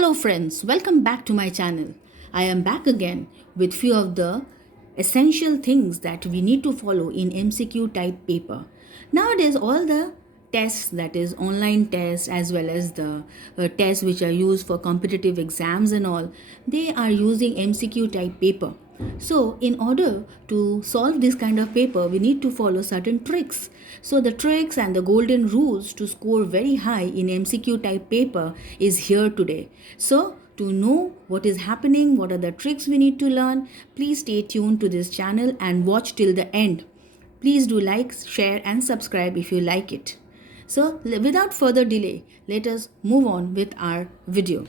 Hello friends, welcome back to my channel. I am back again with few of the essential things that we need to follow in MCQ type paper. Nowadays all the tests, that is online tests as well as the tests which are used for competitive exams and all, they are using MCQ type paper. So, in order to solve this kind of paper, we need to follow certain tricks. So, the tricks and the golden rules to score very high in MCQ type paper is here today. So, to know what is happening, what are the tricks we need to learn, please stay tuned to this channel and watch till the end. Please do like, share, and subscribe if you like it. So, without further delay, let us move on with our video.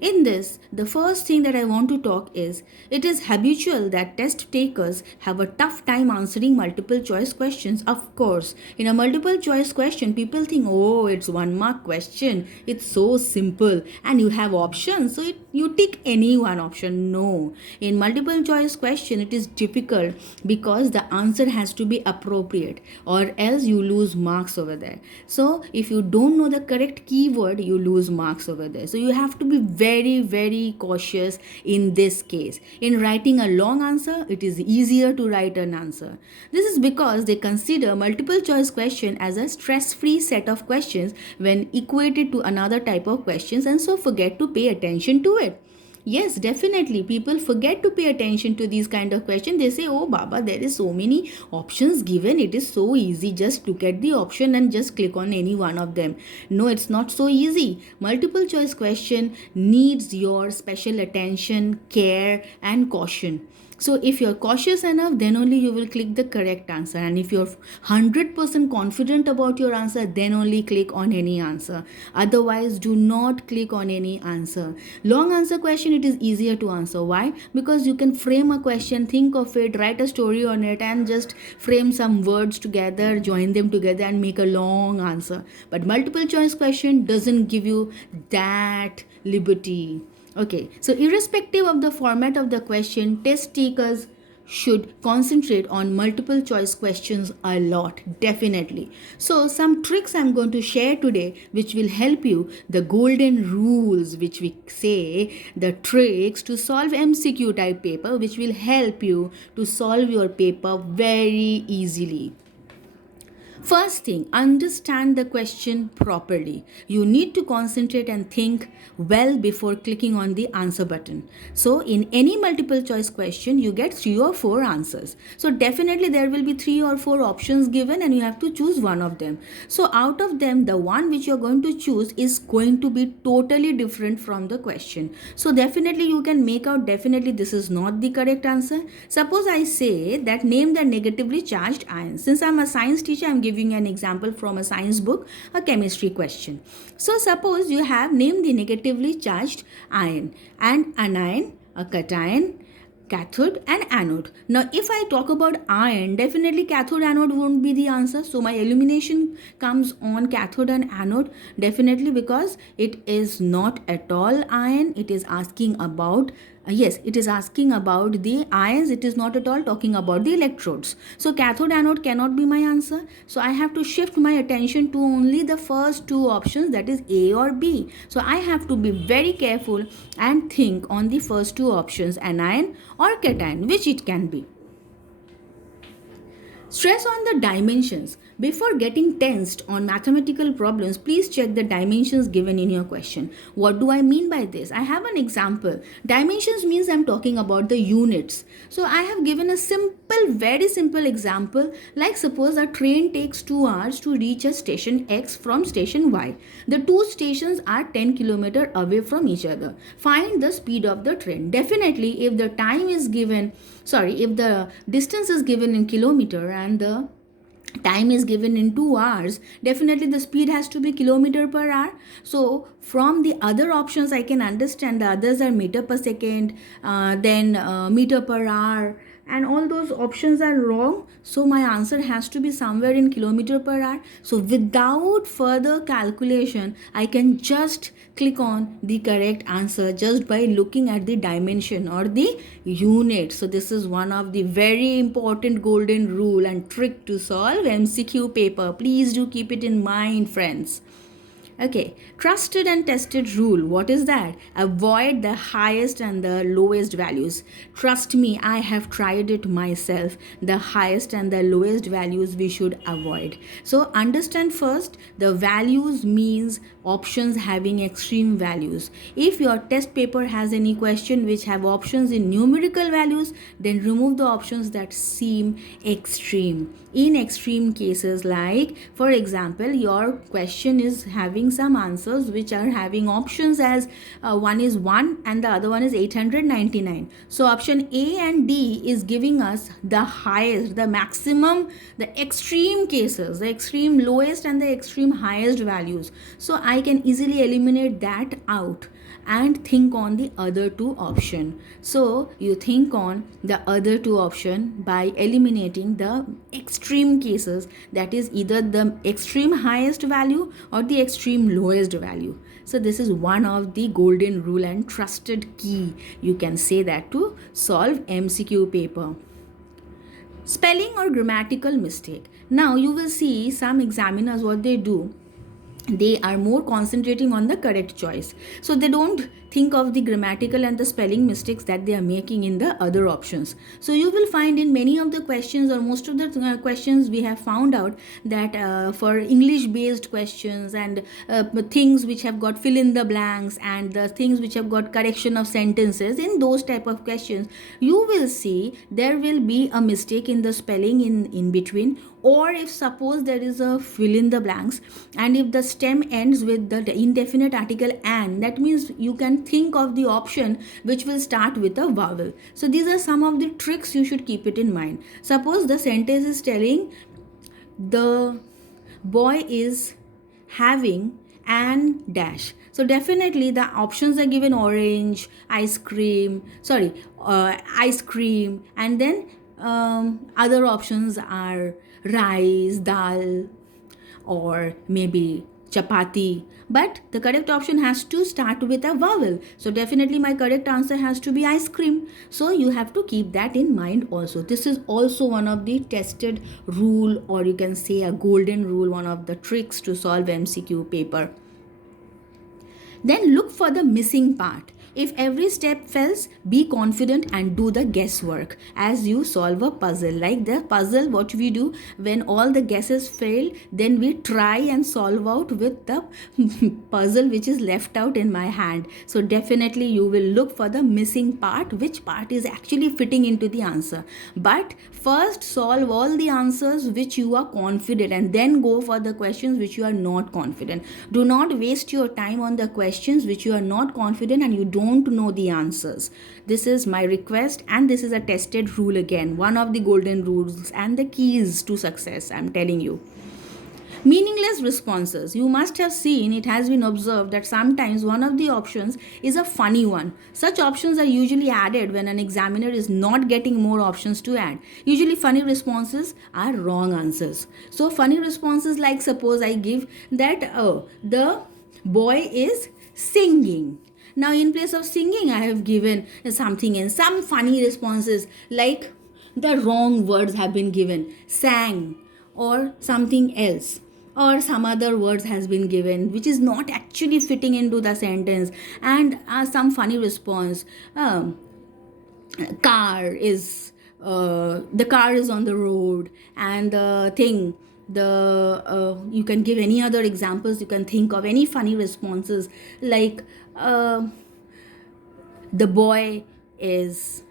In this, the first thing that I want to talk is it is habitual that test takers have a tough time answering multiple choice questions. Of course, in a multiple choice question, people think, oh, it's 1 mark question. It's so simple and you have options. So you tick any one option. No. In multiple choice question, it is difficult because the answer has to be appropriate or else you lose marks over there. So if you don't know the correct keyword, you lose marks over there. So you have to be very cautious in this case. In writing a long answer, it is easier to write an answer. This is because they consider multiple choice question as a stress-free set of questions when equated to another type of questions, and so forget to pay attention to it. Yes, definitely. People forget to pay attention to these kind of questions. They say, oh, Baba, there is so many options given. It is so easy. Just look at the option and just click on any one of them. No, it's not so easy. Multiple choice question needs your special attention, care, and caution. So if you're cautious enough, then only you will click the correct answer. And if you're 100% confident about your answer, then only click on any answer. Otherwise, do not click on any answer. Long answer question, it is easier to answer. Why? Because you can frame a question, think of it, write a story on it, and just frame some words together, join them together, and make a long answer. But multiple choice question doesn't give you that liberty. Okay, so irrespective of the format of the question, test takers should concentrate on multiple choice questions a lot, definitely. So some tricks I'm going to share today which will help you, the golden rules which we say, the tricks to solve MCQ type paper which will help you to solve your paper very easily. First thing, understand the question properly. You need to concentrate and think well before clicking on the answer button. So, in any multiple choice question, you get 3 or 4 answers. So, definitely there will be 3 or 4 options given and you have to choose one of them. So, out of them, the one which you're going to choose is going to be totally different from the question. So, definitely you can make out definitely this is not the correct answer. Suppose I say that name the negatively charged ions. Since I'm a science teacher, I'm giving an example from a science book, a chemistry question. So suppose you have named the negatively charged ion and anion, a cation, cathode and anode. Now if I talk about iron, definitely cathode anode won't be the answer. So my elimination comes on cathode and anode, definitely, because it is not at all iron. It is asking about yes, it is asking about the ions. It is not at all talking about the electrodes. So cathode anode cannot be my answer. So I have to shift my attention to only the first 2 options, that is A or B. So I have to be very careful and think on the first 2 options, anion or cation, which it can be. Stress on the dimensions. Before getting tensed on mathematical problems, please check the dimensions given in your question. What do I mean by this? I have an example. Dimensions means I'm talking about the units. So I have given a simple, very simple example. Like suppose a train takes 2 hours to reach a station X from station Y. The 2 stations are 10 km away from each other. Find the speed of the train. Definitely, if the time is given, if the distance is given in kilometer and the time is given in 2 hours, definitely the speed has to be kilometer per hour. So from the other options I can understand the others are meter per second, then meter per hour, and all those options are wrong. So my answer has to be somewhere in kilometer per hour. So without further calculation, I can just click on the correct answer just by looking at the dimension or the unit. So this is one of the very important golden rule and trick to solve MCQ paper. Please do keep it in mind, friends. Okay, trusted and tested rule. What is that? Avoid the highest and the lowest values. Trust me, I have tried it myself. The highest and the lowest values we should avoid. So, understand first the values means options having extreme values. If your test paper has any question which have options in numerical values, then remove the options that seem extreme. In extreme cases, like for example, your question is having some answers which are having options as one is 1 and the other one is 899. So option A and D is giving us the highest, the maximum, the extreme cases, the extreme lowest and the extreme highest values. So I can easily eliminate that out and think on the other two option. So you think on the other two option by eliminating the extreme cases, that is either the extreme highest value or the extreme lowest value. So this is one of the golden rule and trusted key, you can say that, to solve MCQ paper. Spelling or grammatical mistake. Now you will see some examiners, what they do, they are more concentrating on the correct choice, so they don't think of the grammatical and the spelling mistakes that they are making in the other options. So you will find in many of the questions, or most of the questions, we have found out that for English based questions and things which have got fill in the blanks and the things which have got correction of sentences, in those type of questions you will see there will be a mistake in the spelling in between, or if suppose there is a fill in the blanks and if the stem ends with the indefinite article and, that means you can think of the option which will start with a vowel. So these are some of the tricks you should keep it in mind. Suppose the sentence is telling the boy is having an dash, so definitely the options are given orange, ice cream, and then other options are rice, dal, or maybe chapati, but the correct option has to start with a vowel. So definitely my correct answer has to be ice cream. So you have to keep that in mind also. This is also one of the tested rule, or you can say a golden rule, one of the tricks to solve MCQ paper. Then look for the missing part. If every step fails, be confident and do the guesswork as you solve a puzzle. Like the puzzle, what we do when all the guesses fail, then we try and solve out with the puzzle which is left out in my hand. So definitely you will look for the missing part, which part is actually fitting into the answer. But first solve all the answers which you are confident, and then go for the questions which you are not confident. Do not waste your time on the questions which you are not confident and you don't know the answers. This is my request, and this is a tested rule again, one of the golden rules and the keys to success, I'm telling you. Meaningless responses. You must have seen, it has been observed that sometimes one of the options is a funny one. Such options are usually added when an examiner is not getting more options to add. Usually funny responses are wrong answers. So funny responses, like suppose I give that the boy is singing. Now in place of singing I have given something, and some funny responses like the wrong words have been given, sang or something else, or some other words has been given which is not actually fitting into the sentence, and some funny response, car is the car is on the road, and the thing, you can give any other examples, you can think of any funny responses like the boy is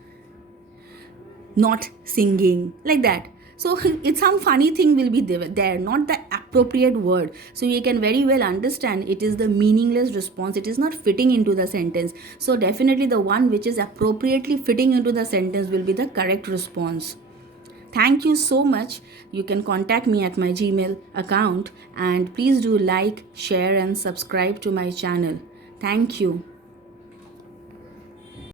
not singing, like that. So it's some funny thing will be there, not the appropriate word. So you can very well understand it is the meaningless response, it is not fitting into the sentence. So definitely the one which is appropriately fitting into the sentence will be the correct response. Thank you so much. You can contact me at my Gmail account, and please do like, share and subscribe to my channel. Thank you.